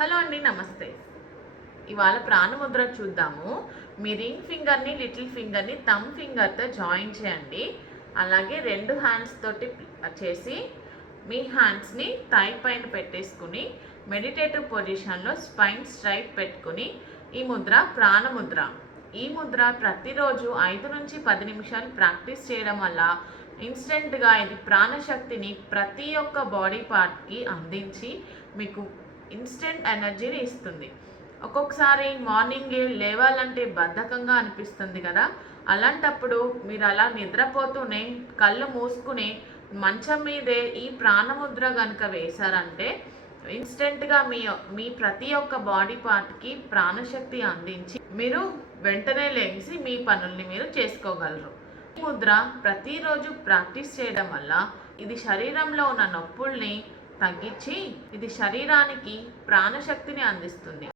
Hello అండి నమస్తే. ఇవాళ ప్రాణముద్ర చూద్దాము. మీ రింగ్ ఫింగర్ని లిటిల్ ఫింగర్ని థమ్ ఫింగర్తో జాయిన్ చేయండి. అలాగే రెండు హ్యాండ్స్ తోటి చేసి మీ హ్యాండ్స్ని థై పైన పెట్టేసుకుని మెడిటేటివ్ పొజిషన్లో స్పైన్ స్ట్రైట్ పెట్టుకుని ఈ ముద్ర ప్రాణముద్ర. ఈ ముద్ర ప్రతిరోజు ఐదు నుంచి పది నిమిషాలు ప్రాక్టీస్ చేయడం వల్ల ఇన్స్టెంట్గా ఇది ప్రాణశక్తిని ప్రతి ఒక్క బాడీ పార్ట్కి అందించి మీకు ఇన్స్టెంట్ ఎనర్జీని ఇస్తుంది. ఒక్కొక్కసారి మార్నింగ్ లేవాలంటే బద్ధకంగా అనిపిస్తుంది కదా. అలాంటప్పుడు మీరు అలా నిద్రపోతూనే కళ్ళు మూసుకుని మంచం మీదే ఈ ప్రాణముద్ర కనుక వేశారంటే ఇన్స్టెంట్గా మీ మీ ప్రతి ఒక్క బాడీ పార్ట్కి ప్రాణశక్తి అందించి మీరు వెంటనే లేచి మీ పనుల్ని మీరు చేసుకోగలరు. ఈ ముద్ర ప్రతిరోజు ప్రాక్టీస్ చేయడం వల్ల ఇది శరీరంలో ఉన్న నొప్పుల్ని తగ్గించి ఇది శరీరానికి ప్రాణశక్తిని అందిస్తుంది.